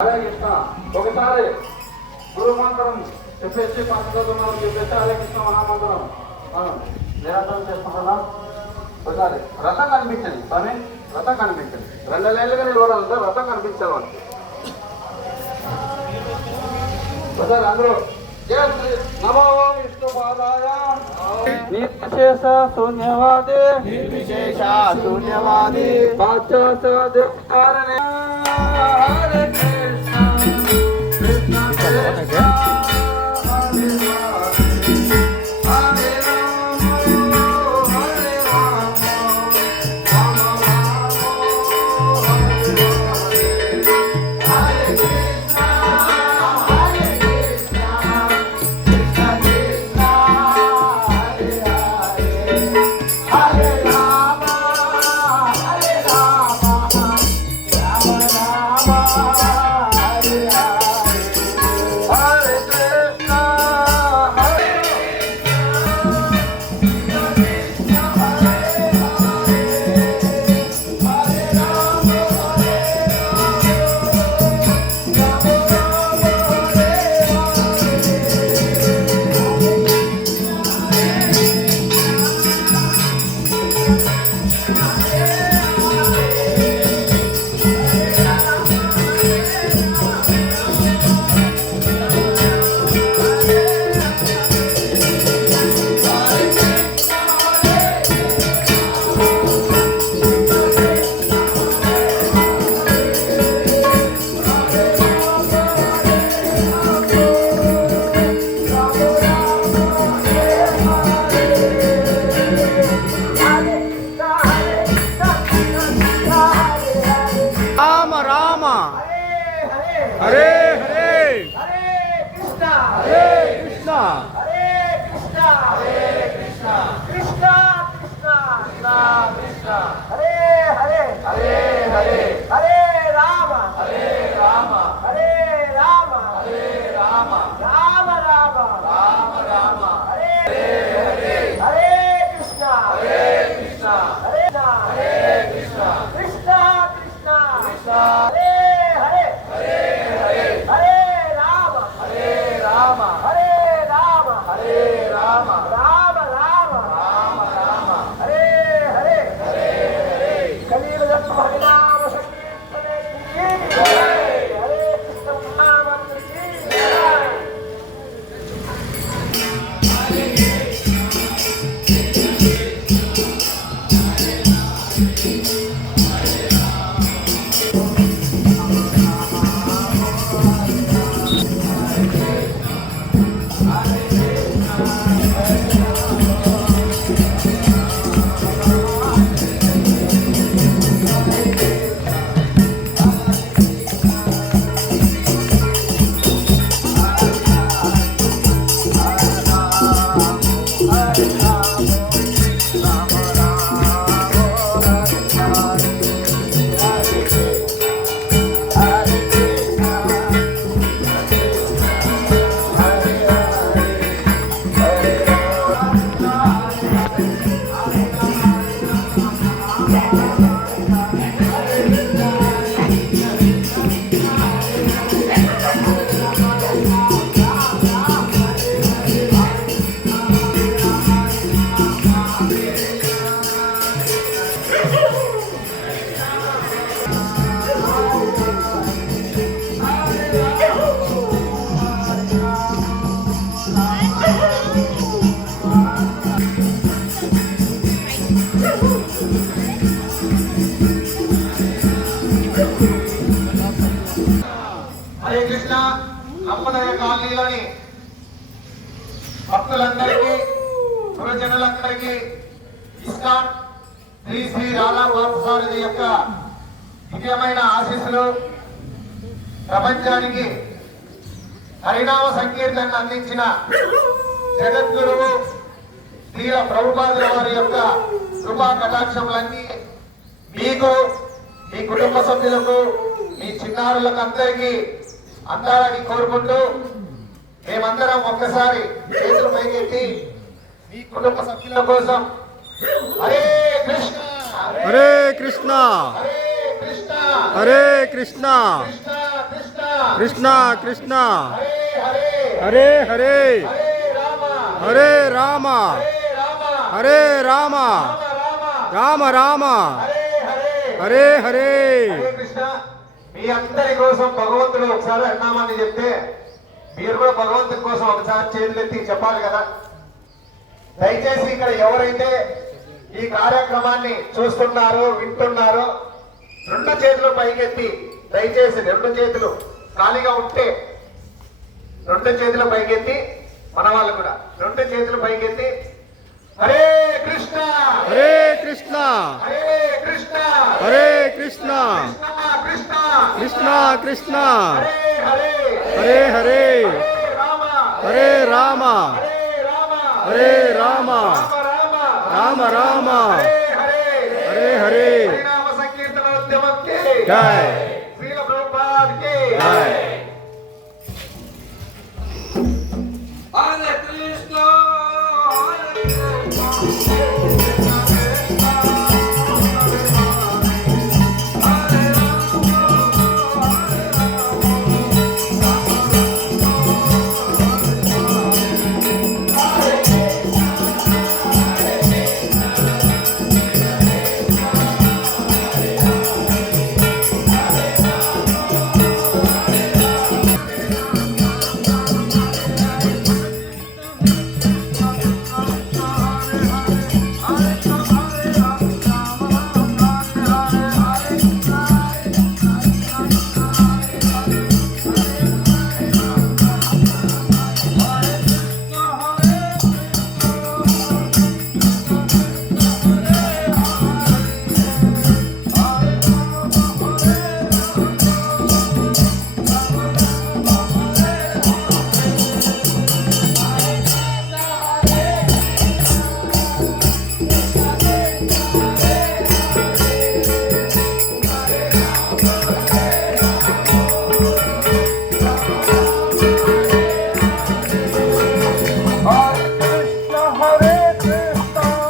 ఒకసారి గురు మంత్రం చెప్పేసి పంచదోషం మనం చెప్పేసి హరే కృష్ణ మహామంత్రం మనం నిరంతరం చేసుకుంటున్నాం. ఒకసారి రథం కనిపించండి స్వామి, రథం కనిపించండి. 2 నెలలుగా నిలబడాలంటే రథం కనిపించాలి వాళ్ళకి. ఒకసారి అందరూ నమో విష్ణు పాదాయ నిర్విశేష శూన్యవాది నిర్విశేష శూన్యవాది పాశ్చాత్య హరే హరే హరే హరే కృష్ణ హరే కృష్ణ కృష్ణ కృష్ణ కృష్ణ హరే హరే హరే హరే హరే రామ హరే రామ హరే రామ హరే రామ రామ రామ రామ రామ హరే హరే హరే కృష్ణ హరే కృష్ణ హరే హరే కృష్ణ కృష్ణ కృష్ణ కృష్ణ హరే హరే హరే హరే హరే రామ హరే రామ హరే రామ హరే రామ రామ రామ రామ రామ హరే హరే హరే హరే కలియుగ భగవాన్ సంకీర్తనే की जय हरे कृष्ण महामंत्र की जय హరే కృష్ణ నమ్మదయ కాలనీలోని భక్తులందరికీ గురుజనులందరికీ ఇస్కాన్ శ్రీ శ్రీ రాధా పార్థసారథి యొక్క దివ్యమైన ఆశీస్సులు ప్రపంచానికి హరినామ సంకీర్తనను అందించిన జగద్గురువు శ్రీల ప్రభుపాదుల వారి యొక్క కృపా కటాక్షములన్నీ మీకు, మీ కుటుంబ సభ్యులకు, మీ చిన్నారులకు అందరికీ అందాలని కోరుకుంటూ మేమందరం ఒక్కసారి చేతులు పైకెత్తి మీ కుటుంబ సభ్యుల కోసం హరే కృష్ణ హరే కృష్ణ హరే కృష్ణ హరే కృష్ణ కృష్ణ కృష్ణ కృష్ణ కృష్ణ హరే హరే హరే హరే హరే రామ హరే రామ హరే రామ హరే రామ రామ రామ రామ రామ హరే హరే హరే హరే హరే కృష్ణ. మీ అందరి కోసం భగవంతుడు ఒకసారి అన్నామని చెప్తే మీరు కూడా భగవంతుడి కోసం ఒకసారి చేతులెత్తి చెప్పాలి కదా. దయచేసి ఇక్కడ ఎవరైతే ఈ కార్యక్రమాన్ని చూస్తున్నారో వింటున్నారో రెండు చేతులు పైకెత్తి దయచేసి రెండు చేతులు ఖాళీగా ఉంటే రెండు చేతులు పైకెత్తి మన వాళ్ళు కూడా రెండు చేతులు పైకెత్తి హరే కృష్ణ హరే కృష్ణ హరే కృష్ణ హరే కృష్ణ కృష్ణ కృష్ణ కృష్ణ కృష్ణ హరే హరే హరే హరే హరే రామ హరే రామ హరే రామ హరే రామ రామ రామ రామ రామ హరే హరే హరే హరే హరినామ సంకీర్తనోద్యమంకి జై శ్రీల ప్రభుపాద్కి జై Hare Krishna, Hare Krishna.